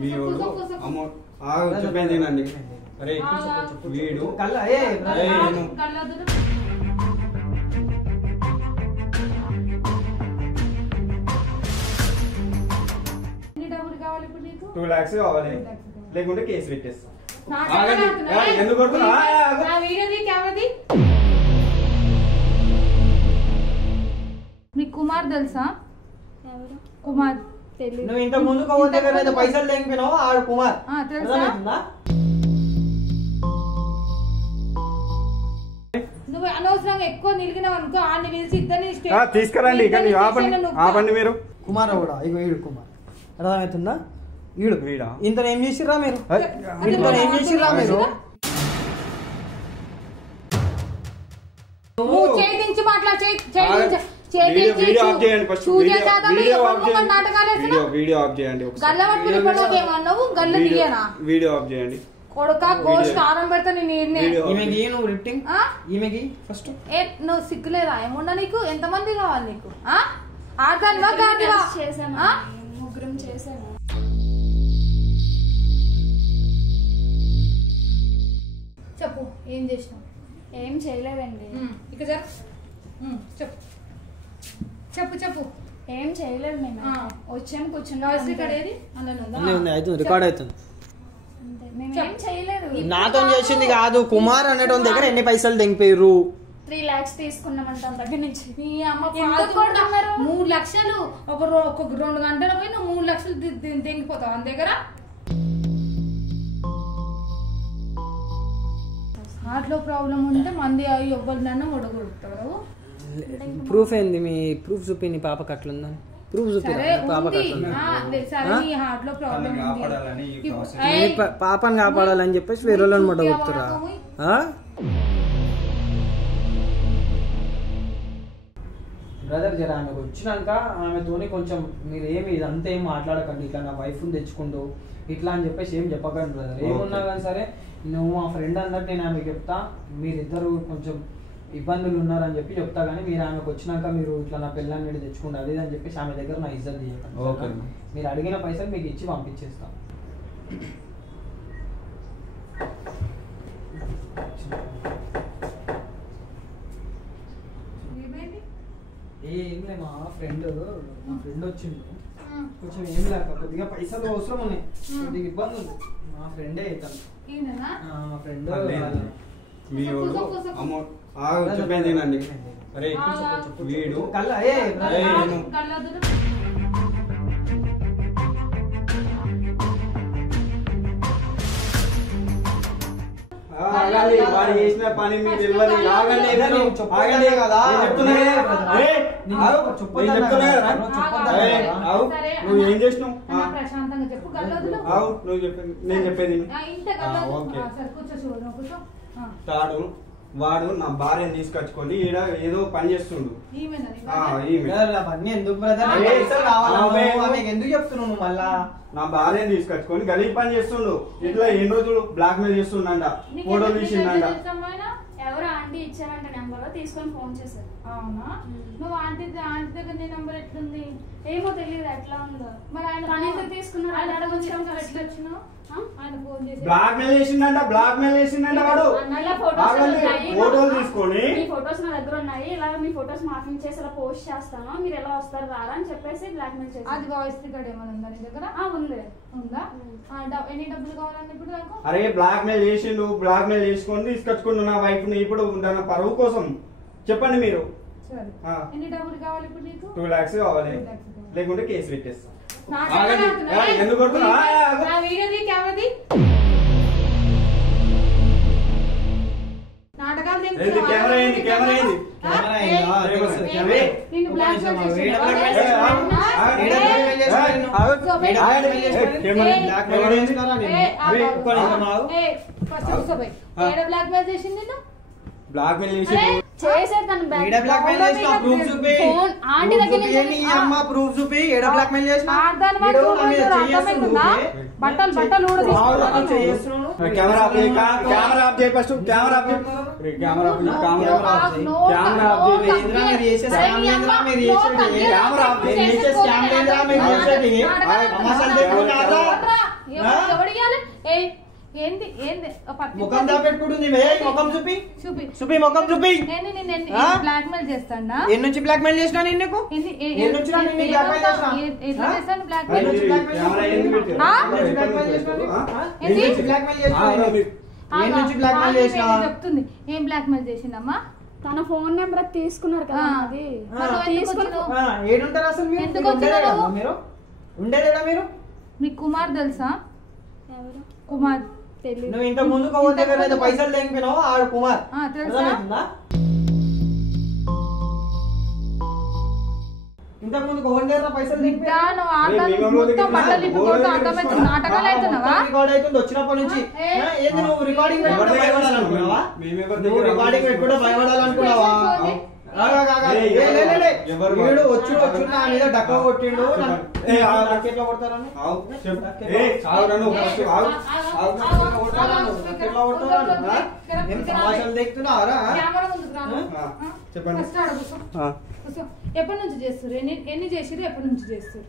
మీ amount చెప్పేదేనండి. అరే వీడు $2 lakhs కావాలి, లేకుంటే కేసు పెట్టేస్తా. ఎందుకు కొడుతున్నా? మీకు కుమార్ తెలుసా? కుమార్ నువ్వు ఇంత ముందు దగ్గర పైసలు లేకపోయినావు ఆడు కుమార్ తెలుసా? నువ్వు అనవసరంగా ఎక్కువ నిలిగినావు అనుకో, ఆన్ని పిలిచి ఇద్దరిని తీసుకురండి. ఆపండి మీరు. కుమార్ కూడా ఇగో ఈడు కుమార్, అర్థమవుతుందా? ఈడు వీడా? ఇంత ఏం చేసిర్రా మీరు? ఏం చేసిర్రా మీరు? చేయించి మాట్లాడు. వీడియో ఆఫ్ చేయండి. కొడుక గోస్ట్ ఆరం పెడతా. నువ్వు సిగ్గులేదా ఏమున్నా నీకు? ఎంతమంది కావాలి నీకు? ఆడదానివా గాడివా? ముగ్గురం చేశాను. చెప్పు ఏం చేసినావు? ఏం చేయలేదండి. ఇక చెప్పు చెప్పు చెప్పు. ఏం చేయలేదు. మేము వచ్చాము కూర్చున్నా. రికార్డ్ అవుతుంది. మేమేం చేయలేదు. నాతో చేసింది కాదు. కుమార్ అనేటోని దగ్గర ఎన్ని పైసలు దింపారు? 3 lakhs తీసుకున్నామంట దగ్గర నుంచి. నీ అమ్మ 3 లక్షలు ఒక 2 గంటల పోయి నువ్వు 3 లక్షలు దింగిపోతావు అంత దగ్గర. హార్ట్ లో ప్రాబ్లం ఉంటే మంది ఎవరినన్నా ఒడగొడుతావు. ప్రూఫ్ ఏంది? మీ ప్రూఫ్ చూపి. నీ పాపకి అట్లుందా? ప్రూఫ్ చూపి. పాపని కాపాడాలని చెప్పేసి వేరే వాళ్ళని మొడగొడుతురా? బ్రదర్ జర ఆమెకు వచ్చినాక ఆమెతోని కొంచెం మీరు ఏమి ఇదంతా ఏం మాట్లాడకండి. ఇట్లా నా వైఫ్ని తెచ్చుకుంటూ ఇట్లా అని చెప్పేసి ఏం చెప్పకండి బ్రదర్. ఏమున్నా కానీ సరే నువ్వు మా ఫ్రెండ్ అన్నట్టు నేను ఆమెకు చెప్తా. మీరిద్దరు కొంచెం ఇబ్బందులు ఉన్నారని చెప్పి చెప్తా. కానీ మీరు ఆమెకు వచ్చినాక మీరు ఇట్లా నా పిల్లల్ని తెచ్చుకుంటా అది అని చెప్పేసి ఆమె దగ్గర నా ఇజ్జత్ తీయకండి. మీరు అడిగిన పైసలు మీకు ఇచ్చి పంపించేస్తాం. ఏం లే, మా ఫ్రెండ్ వచ్చిండు. కొంచెం ఏం లేక కొద్దిగా పైసలు అవసరం ఉన్నాయి, కొద్దిగా ఇబ్బంది ఉంది. మా ఫ్రెండే అవుతాను. మా ఫ్రెండ్ చెప్పేదేనండి. అరే వీడు వాడు చేసిన పని మీకు తెలియదు. నువ్వు ఏం చేసినావు? నువ్వు చెప్పేది నేను చెప్పేది. తాడు వాడు నా భార్యను తీసుకొచ్చుకొని ఈడ ఏదో పని చేస్తుండు. ఎందుకు చెప్తున్నావు మళ్ళా? నా భార్యను తీసుకొచ్చుకొని గలీజ్ పని చేస్తుండు. ఇట్లా ఎన్ని రోజులు బ్లాక్ మెయిల్ చేస్తుండ, ఫోటోలు తీసిండ. ఎవరు ఆంటీ ఇచ్చారంట నెంబర్, తీసుకొని ఫోన్ చేశారు. అవునా? నువ్వు ఆంటీ దగ్గర నీ నెంబర్ ఎట్లుంది? ఏమో తెలియదు ఎట్లా ఉందో. మరి ఆయన తీసుకున్నాడు. బ్లాక్ మెయిల్ చేసిండ వాడు. ఫోటోలు తీసుకొని మీ ఫోటోస్ నా దగ్గర ఉన్నాయి, ఇలా మీ ఫోటోస్ మార్కింగ్ చేసి ఇలా పోస్ట్ చేస్తాను, మీరు ఎలా వస్తారు రారా అని చెప్పేసి బ్లాక్ మెయిల్ చేసి. అది వాయిస్ రికార్డ్ ఏమైనా ఉందా నీ దగ్గర? ఉందా? ఎన్ని డబ్బులు కావాలని ఇప్పుడు నాకు? అరే బ్లాక్ మెయిల్ చేసిండు, బ్లాక్ మెయిల్ చేసుకొని తీసుకొచ్చుకుంటు నా వైఫ్ ని. ఇప్పుడు నా పరువు కోసం చెప్పండి మీరు. ఎన్ని డబ్బులు కావాలి ఇప్పుడు నీకు? 2 lakhs కావాలి, లేకుంటే కేసు పెట్టేస్తా. ఎందుకు కొడుతున్నా? నాటకాలు కెమెరా ఏంది? బ్లాక్ మెయిల్ చేశారు తను. ప్రూఫ్ చూపి ఏడ బ్లాక్ మెయిల్ చేసిన బట్టలు కెమెరా ఆఫ్ చేయి ఫస్ట్. కెమెరా ఎవడు ఇయ్యాలి? ఏంది ఏంది ముఖం దాపెట్టుకుంటుంది ముఖం చూపి చూపి చూపి ముఖం చూపి బ్లాక్ మెయిల్ చేస్తాడా? ఎన్ని నుంచి బ్లాక్ మెయిల్ చేసినా నేను నీకు చెప్తుంది ఏం బ్లాక్ మెయిల్ చేసిందమ్మా? తన ఫోన్ నెంబర్ తీసుకున్నారు కదా అది ఏడుంటారు అసలు మీరు ఉండేదేడా మీరు? మీకు కుమార్ తెలుసా? కుమార్ నువ్వు ఇంత ముందు కవర్ దగ్గర అయితే పైసలు తెగిపోయినావు ఆడు కుమార్ ఇంతకు ముందు కవర్ దగ్గర పైసలు వచ్చినప్పటి నుంచి ఏంది నువ్వు రికార్డింగ్ భయపడాలనుకున్నావా? నువ్వు రికార్డింగ్ పెట్టుకుంటే భయపడాలనుకున్నావా? వచ్చు నా మీద డక్క కొట్టిండు ఎట్లా కొడతారని సమాచారం తెస్తున్నారా? చెప్పండి. ఎప్పటి నుంచి చేస్తారు? ఎన్ని చేసిరు? ఎప్పటి నుంచి చేస్తారు?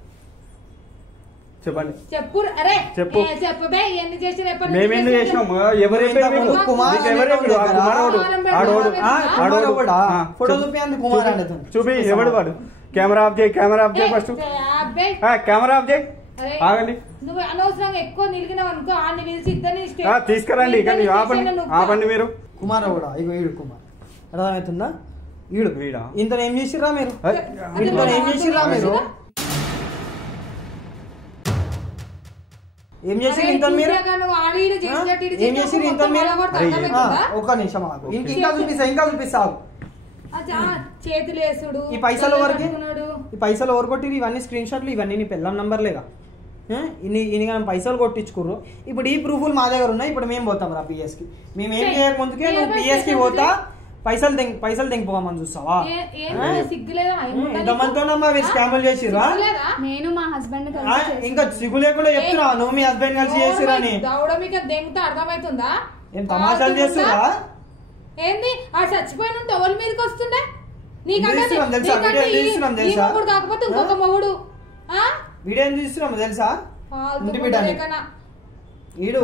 చెప్పండి. చెప్పు. అరే చెప్పు. చెప్పబే ఎన్ని చేసిరు? ఎప్పటి మేము ఎన్ని చేసినాం? చూపి ఎవడు వాడు? కెమెరా ఆఫ్ చేయి, కెమెరా ఆఫ్ చేయి ఫస్ట్. కెమెరా ఆఫ్ చేయి. ఆగండి. నువ్వు అనవసరంగా ఎక్కువ నిలిగినావు అనుకో, ఆడిని నిలిచి ఇద్దరిని తీసుకురండి. ఇక్కడ ఆపండి మీరు. కుమార్ కూడా ఇగో ఈడు కుమార్ అర్థమవుతుందా? ఈడు వీడా ఇంత ఏం చేసిర్రా మీరు? ఏం చేసిర్రా మీరు? ఏం చేసి ఇంత మీరు ఏం చేసి ఇంత మీరు? ఒక్క నిమిషం ఇంకా చూపిస్తావు. చేతులేసుడు ఈ పైసలు ఎవరికి? ఈ పైసలు ఎవరు కొట్టిరు? ఇవన్నీ స్క్రీన్ షాట్లు, ఇవన్నీ నీ పెళ్ళం నంబర్లేగా. ఇన్ని పైసలు కొట్టించుకుర్రు. ఇప్పుడు ఈ ప్రూఫ్లు మా దగ్గర ఉన్నాయి. ఇప్పుడు మేము పోతాం రా పిఎస్ కి. మేము ఏం చేయకముందుకే నువ్వు పిఎస్ కి పోతా పైసలు తెంగిపోమని చూస్తావా? ఎంతమందితోనమ్మా మీరు స్కాములు చేసిరా? నేను మా హస్బెండ్ ఇంకా సిగ్గు లేకుండా చెప్తున్నావు నువ్వు మీ హస్బెండ్ కలిసి చేసిరని. అర్థమవుతుందా? ఏం తమాషాలు చేస్తురా? ఏంది ఆ చచ్చిపోయిన ఎవరి మీదకి వస్తుండే? కాకపోతే ఇంకొక మొగుడు వీడియో ఏం తీస్తున్నాము తెలుసా? ఇంటి బిడ్డని వీడు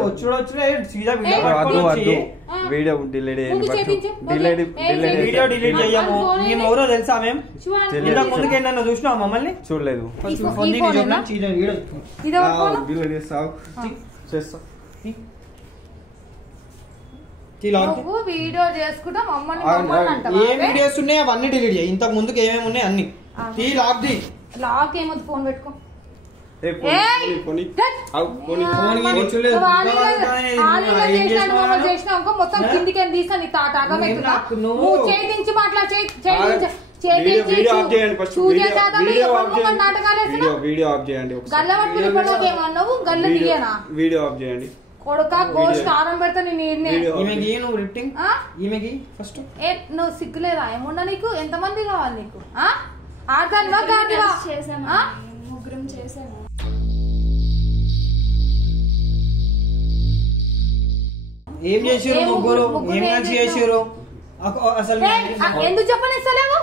వీడియో డిలీట్ చెయ్యము. మేము ఎవరో తెలుసా? మేము ఇంతకు ముందుకు ఏంటన్నా చూసినావు మమ్మల్ని? చూడలేదు. వీడియో చేసుకుంటా మమ్మల్ని ఏం వీడియోస్ ఉన్నాయి అవన్నీ డిలీట్ చేయి. ఇంతకు ముందుకు ఏమేమి ఉన్నాయి అన్ని లాక్ ఏమొద్దు, ఫోన్ పెట్టుకో. మొత్తం కిందికి తీసా నీ చేయించి మాట్లాడి ఏమన్నావు? గల్ల దిగేనా కొడుక గోష్ట్ ఆరం పెడతా నువ్వు సిగ్గులేదా? ఏమున్నా నీకు? ఎంతమంది కావాలి నీకు? ఆడదానివా గాడివా? ముగ్గురం చేసాము. ఏం చేసారు ముగ్గురు? ఏం కలిసి చేసారు అసలు? ఎందుకు చెప్పనిస్తలేవు?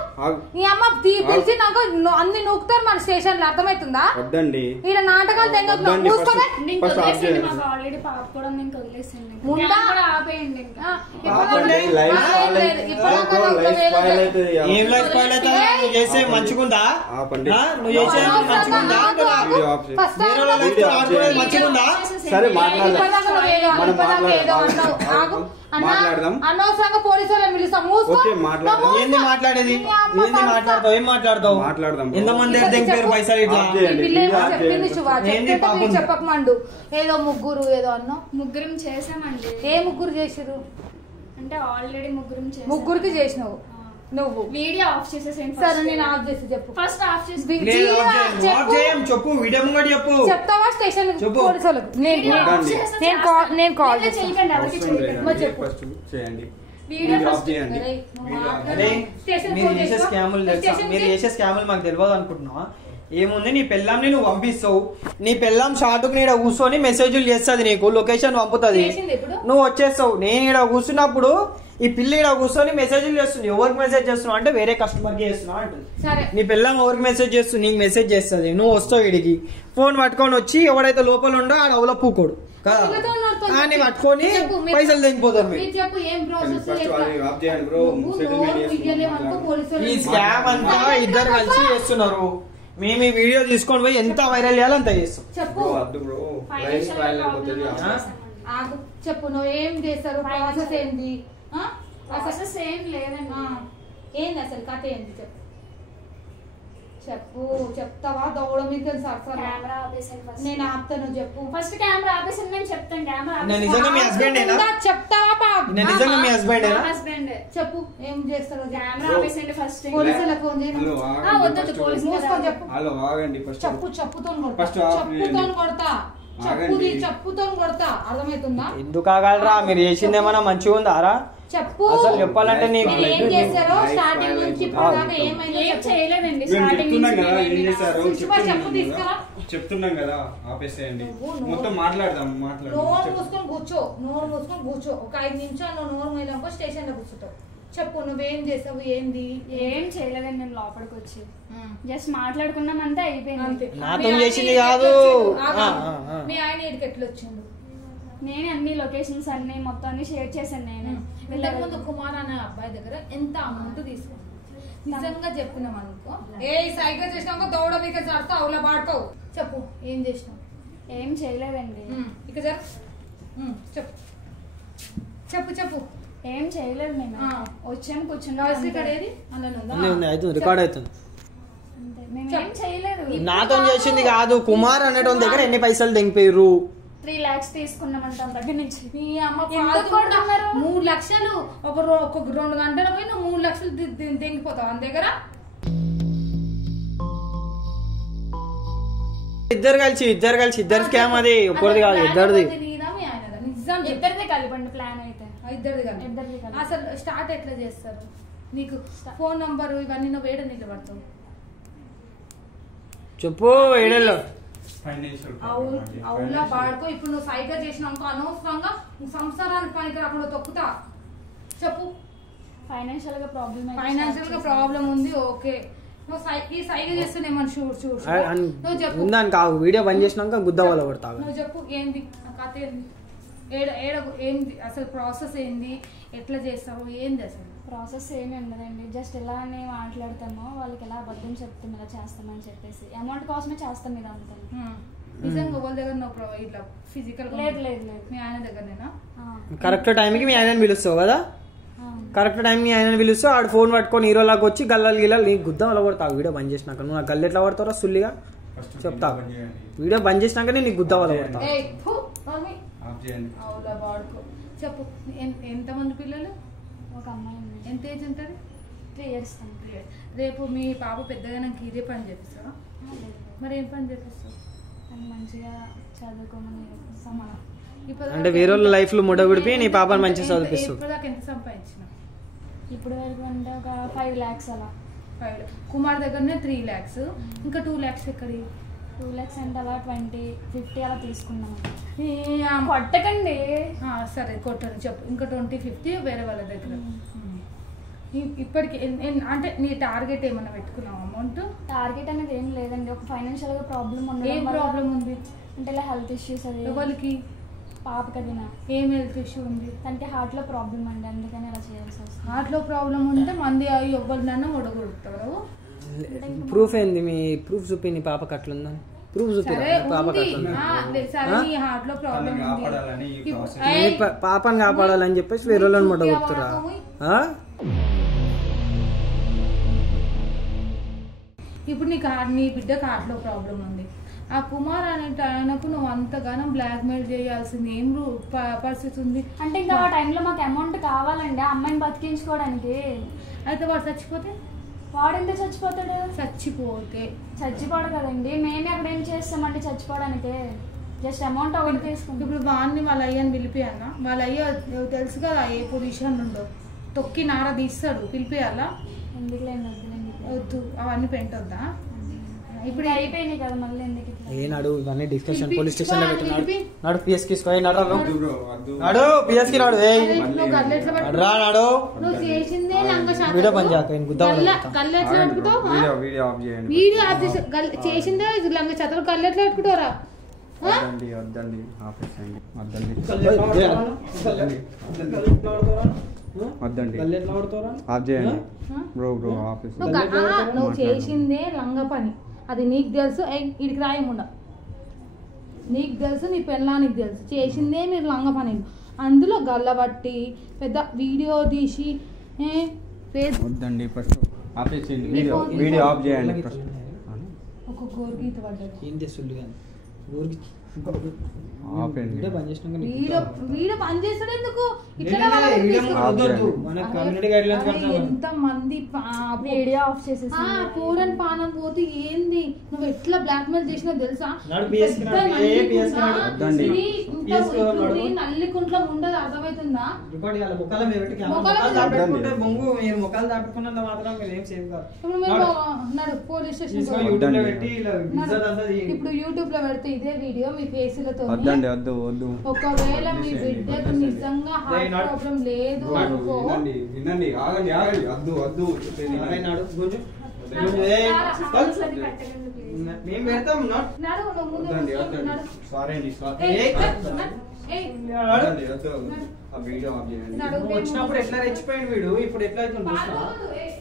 నీ అమ్మ పిలిచి నాకు అన్ని నూకుతారు మన స్టేషన్ లో. అర్థమవుతుందా? ఈడ నాటకాలు చేసే మంచిగుందా? నువ్వు చేసే మంచిగుందా? సరే అనవసరంగా పోలీసు వాళ్ళని పిలుస్తాం. ఏంది మాట్లాడేది? ఏంది మాట్లాడతావు? ఏం మాట్లాడతావు? ఎంతమంది పైసలు చెప్పకమండు. ఏదో ముగ్గురు ఏదో అన్నా. ముగ్గురం చేసామండి. ఏ ముగ్గురు చేసిరు? అంటే ఆల్రెడీ ముగ్గురికి చేసినావు నువ్వు. వీడియో ఆఫ్ చేసేసేయండి. సరే నేను ఆఫ్ చేసి చెప్పు. ఫస్ట్ ఆఫ్ చేసి చెప్పు. వీడియో ముంగడి చెప్పు. చెప్తావా స్టేషన్ పోలీసులకు? నేను కాల్ చేయండి. మీరు చేసే స్కాములు తెలుసా? మీరు చేసే స్కాములు మాకు తెలియదు అనుకుంటున్నావా? ఏముంది, నీ పెళ్ళాంని నువ్వు పంపిస్తావు. నీ పెళ్ళాం షార్ట్కు నీడ కూర్చొని మెసేజ్లు చేస్తుంది, నీకు లొకేషన్ పంపుతుంది, నువ్వు వచ్చేస్తావు. నేను ఈడ కూర్చున్నప్పుడు ఈ పిల్ల ఇక్కడ కూర్చొని మెసేజ్లు చేస్తుంది. ఎవరికి మెసేజ్ చేస్తున్నావు అంటే వేరే కస్టమర్ కి చేస్తున్నావు అంటుంది. సరే నీ పిల్లం ఎవరికి మెసేజ్ చేస్తుంది? నీకు మెసేజ్ చేస్తుంది. నువ్వు వస్తావు ఇడికి ఫోన్ పట్టుకొని వచ్చి ఎవడైతే లోపల ఉండో ఆడ అవల పూకోడు కదా అని పట్టుకొని పైసలు తెగిపోతారు. ఈ స్కామ్ అంతా ఇద్దరు కలిసి చేస్తున్నారు. మేము ఈ వీడియో తీసుకొని పోయి ఎంత వైరల్ చేయాలో అంత చేస్తాం. చెప్పు నువ్వు ఏం చేస్తారు? ప్రాసెస్ ఏంది? ప్రాసెస్ ఏం లేదండి. ఏంది అసలు కథ ఏంది? చెప్పు చెప్పు. చెప్తావా? దౌడ మీకు కెమెరా ఆపేసాను ఫస్ట్. నేను ఆపుతాను. చెప్పు ఫస్ట్ కెమెరా ఆపేసాను. నేను చెప్తాను కెమెరా నిజంగా మీ హస్బెండేనా? చెప్తావా? నిజంగా మీ హస్బెండేనా? హస్బెండ్. చెప్పు ఏం చేస్తారో. కెమెరా ఆపేసండి ఫస్ట్. పోలీసులకు ఫోన్ చేయండి. వద్దు పోలీసు మూసుకొని చెప్పు. హలో ఆగండి. చెప్పుతో కొడతా. చెప్పుతో కొడతా. అర్థమవుతుందా? ఎందుకు ఆగాలరా? మీరు చేసిందేమన్నా మంచిగా ఉందారా? చెప్పు. అసలు చెప్పాలంటే నీకు ఏం చేశారో స్టార్టింగ్ నుంచి ఇప్పటిదాకా ఏమైందో ఏం చేయలేదండి. చెప్తున్నాం కదా ఆపేసేయండి. మొత్తం మాట్లాడదాం. నోరు మూసుకొని కూర్చో. ఒక 5 నిమిషాలు నువ్వు నోరు మూయలేకో స్టేషన్ లో కూర్చుంటావు. చెప్పు నువ్వేం చేసావు? ఏంది? ఏం చేయలేదండి. నేను లోపలికి వచ్చి జస్ట్ మాట్లాడుకున్నాం అంతే, అయిపోయింది. నాతో చేసింది కాదు. మీ ఆయన ఇక్కడికి ఎట్లా వచ్చిండు? నేను అన్ని లొకేషన్స్ అన్ని మొత్తం అన్ని షేర్ చేశాను. నేను ఇంతకు ముందు కుమార్ అనే అబ్బాయి దగ్గర ఎంత అమౌంట్ తీసుకున్నావు? నిజంగా చెప్పినాం అనుకో. ఏ సైకిల్ చేసినాక దౌడ మీకు చడతా అవులా పాడుకోవు. చెప్పు ఏం చేసినావు? ఏం చేయలేదండి. ఇక చెప్పు. ఏం చేయలేదు. నేను వచ్చాను కూర్చున్నా. రికార్డ్ అవుతుంది. మేమేం చేయలేదు. నాతో చేసింది కాదు. కుమార్ అనేటోని దగ్గర ఎన్ని పైసలు తెంగిపోయారు? 3 lakhs తీసుకున్నామంట దగ్గర నుంచి. మీ అమ్మ 3 లక్షలు ఒక 2 గంటల పోయి నువ్వు 3 లక్షలు తెంగిపోతావు అంత దగ్గర. ఇద్దరు కలిసి ఇద్దరు స్కామ్. అది ఒక్కడిది కాదు, ఇద్దరిది. ఇద్దరిదే కలిపండి ప్లాన్ అయితే. ఇద్దరిది అసలు స్టార్ట్ ఎట్లా చేస్తారు? నీకు ఫోన్ నంబర్ ఇవన్నీ నువ్వు వేడ నిలబడతావు. చెప్పు. ఏడేళ్ళు అవులా పాడుకో. ఇప్పుడు నువ్వు సైకిల్ చేసినాక అనవసరంగా సంసారానికి పనికి రాకుండా తొక్కుతా. చెప్పు. ఫైనాన్షియల్ గా ప్రాబ్లం ఉంది. ఓకే నువ్వు సైకిల్ చేస్తున్నామని నువ్వు చెప్పు. వీడియో బంద్ చేసినాక గుద్ద వాళ్ళ కొడతా. నువ్వు చెప్పు ఏంది కథ? ఏంది అసలు ప్రాసెస్ ఏంది? ఎట్లా చేస్తావు? ఏంది అసలు ప్రాసెస్ ఏమి ఉండదండి. జస్ట్ ఎలా అని మాట్లాడతామో వాళ్ళకి ఎలా అబద్ధం చెప్తాం ఇలా చేస్తామని చెప్పేసి అమౌంట్ కోసమే చేస్తాం ఇదంతా. నిజంగా వాళ్ళ దగ్గర ఇట్లా ఫిజికల్ లేదు. మీ ఆయన దగ్గరనేనా? కరెక్ట్ టైంకి మీ ఆయనని పిలుస్తావు కదా? కరెక్ట్ టైం మీ ఆయనని పిలుస్తావు. ఆడు ఫోన్ పట్టుకొని హీరోలాగా వచ్చి గిల్లలు నీకు గుద్ద అలా కొడతావు. వీడియో బంద్ చేసినాక నువ్వు నా గల్లు ఎట్లా పడతావురా సుల్లిగా చెప్తా. వీడియో బంద్ చేసినాక నీకు గుద్ద వాళ్ళ కొడతావు. చెప్పు. ఎంతమంది పిల్లలు? ఒక అమ్మాయి. ఎంత ఏజ్ ఉంటుంది? 3 years. రేపు మీ పాప పెద్దగా నాకు ఇదే పని చేపిస్తావా? మరి ఏం పని చేపిస్తావు? మంచిగా చదువుకోమని సమానం. అంటే వేరే వాళ్ళ లైఫ్ లో ముడగొడిపి నీ పాపని మంచిగా చదివిస్తావు. ఇప్పటిదాకా ఎంత సంపాదించిన? ఇప్పుడు వరకు అంటే ఒక 5 lakhs అలా. కుమార్ దగ్గరనే 3 lakhs. ఇంకా 2 lakhs ఎక్కడి? 2 lakhs అంటే అలా 20-50 అలా తీసుకున్నాం. కొట్టకండి. సరే కొట్టను. చెప్పు. ఇంకా 20-50 వేరే వాళ్ళ దగ్గర. ఇప్పటికి అంటే నీ టార్గెట్ ఏమన్నా పెట్టుకున్నావు? అమౌంట్ టార్గెట్ అనేది ఏం లేదండి. ఒక ఫైనాన్షియల్ గా ప్రాబ్లం ఉంది. ఏం ప్రాబ్లం ఉంది? అంటే ఇలా హెల్త్ ఇష్యూస్. అది ఎవరికి? పాపకి. అది ఏం హెల్త్ ఇష్యూ ఉంది? అంటే హార్ట్ లో ప్రాబ్లం అండి, అందుకని అలా చేయాల్సి వస్తుంది. హార్ట్ లో ప్రాబ్లం ఉంటే మంది ఎవరినన్నా ఒడగొడతారు. ప్రూఫ్ ఏంది? మీ ప్రూఫ్ చూపి నీ పాపకి అట్లుందని ప్రూఫ్ చూపి. పాపని కాపాడాలని చెప్పేసి వేరే వాళ్ళని మొట్టగొడుతురా? ఇప్పుడు నీ బిడ్డకు హార్ట్లో ప్రాబ్లం ఉంది. ఆ కుమార్ అనే ఆయనకు నువ్వు అంతగానో బ్లాక్ మెయిల్ చేయాల్సింది ఏం పరిస్థితి ఉంది? అంటే ఇంకా ఆ టైంలో మాకు అమౌంట్ కావాలండి అమ్మాయిని బతికించుకోవడానికి. అయితే వాడు చచ్చిపోతే? వాడెందుకు చచ్చిపోతాడు? చచ్చిపోడు కదండి. మేమే అక్కడ ఏం చేస్తామండి చచ్చిపోవడానికి? జస్ట్ అమౌంట్ ఒకటి తీసుకుంటాం. ఇప్పుడు వాడిని వాళ్ళ అయ్యని పిలిపియాలా? వాళ్ళ అయ్య తెలుసు కదా ఏ పొజిషన్ ఉండో, తొక్కి నార తీస్తాడు. పిలిపియాలా? ఎందుకులేండి, వద్దు. అవన్నీ పెంటొద్దా? ఇప్పుడు అయిపోయినాయి కదా, మళ్ళీ ఎందుకు? నాడు ఇవన్నీ డిస్కషన్ పోలీస్ స్టేషన్ లో పెట్టినాడు పిలిపి. నాడు పిఎస్ కి నడు వద్దు బ్రో వద్దు నాడు పిఎస్ కి నాడు నువ్వు గల్లు ఎట్లా పట్టుకుంటావు? రా నాడు నువ్వు చేసిందే లంగ శాతం. వీడియో పని చేయక నేను గుద్దా గల్లు ఎట్లా పట్టుకుంటావు? వీడియో ఆఫ్ చేయండి. వీడియో ఆఫ్ చేసి చేసిందే లంగ చేతలు గల్లు ఎట్లా పెట్టుకుంటారా? వద్దండి వద్దండి ఆఫీస్ అండి వద్దండి వద్దండి ఆఫ్ చేయండి బ్రో బ్రో ఆఫీస్ నువ్వు చేసిందే లంగ పని, అది నీకు తెలుసు. ఇడికి రాయముండ, నీకు తెలుసు, నీ పెళ్ళానికి తెలుసు. చేసిందే మీరు లంగ పని, అందులో గల్లబట్టి పెద్ద వీడియో తీసి వద్దండి ఫస్ట్ ఆఫీస్ వీడియో ఆఫ్ చేయండి ఫస్ట్. ఒక గోరుగీత పడ్డది. ఏం చేస్తుండు కానీ ఊరికి ఆపండి. వీడియో పని చేసినాక వీడియో పని చేస్తాడు ఎందుకు? ఎంత మంది వీడియో ఆఫ్ చేసేసి పూరన్ పానం పోతే ఏంది? నువ్వు ఎట్లా బ్లాక్ మెయిల్ చేసినా తెలుసా? నల్లికుంట్లో ఉండదు, అర్థమవుతుందా? ముఖాలు దాటుకున్నంత మాత్రం మీరు ఏం సేవ్ కాదు. ఇప్పుడు మీరు నడు పోలీస్ స్టేషన్. ఇప్పుడు యూట్యూబ్ లో పెడితే ఇదే వీడియో మీ ఫేసులతో, వద్దండి వద్దు వద్దు. ఒకవేళ మీ బిడ్డకు నిజంగా హార్ట్ ప్రాబ్లం లేదు అనుకో, వినండి ఆగండి ఆగండి వద్దు వద్దు మేము పెడతాం నడు నువ్వు ముందు వద్దండి నడు. వద్దండి సారీ అండి సారీ. ఏయ్, వద్దండి వద్దు ఆ వీడియో ఆఫ్ చేయండి. నడు. వచ్చినప్పుడు ఎట్లా రెచ్చిపోయింది వీడు, ఇప్పుడు ఎట్లా అవుతుంది పాలు వద్దు, ఏయ్.